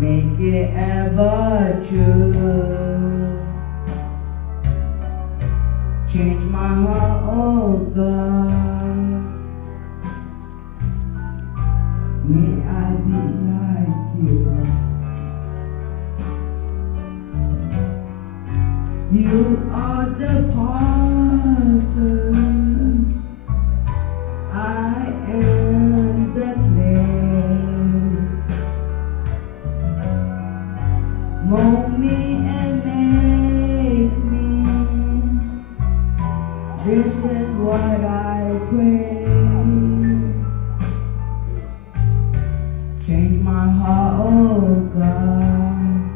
make it ever true. Change my heart, oh God. May I be like you. You are the potter, I am the clay. Mold me and make me. This is what I pray. Change my heart, oh God.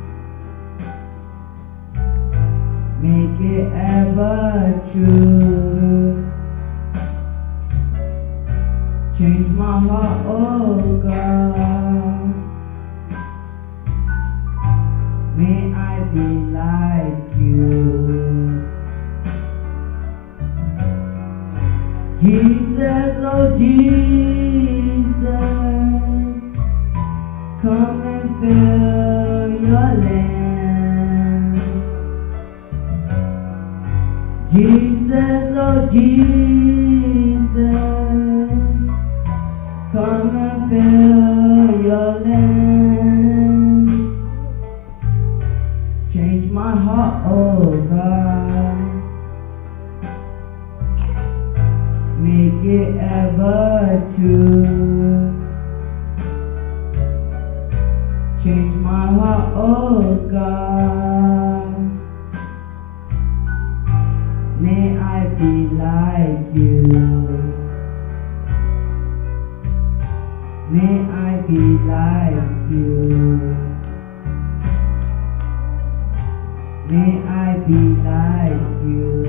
Make it ever true. Change my heart, oh God. May I be like you. Jesus, oh Jesus, come and fill your land. Jesus, oh Jesus, come and fill your land. Change my heart, oh God. Make it ever true. Change my heart, oh God. May I be like you. May I be like you. May I be like you.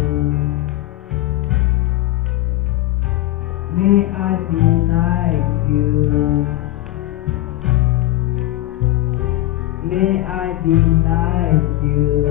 May I be like you. May I be like you.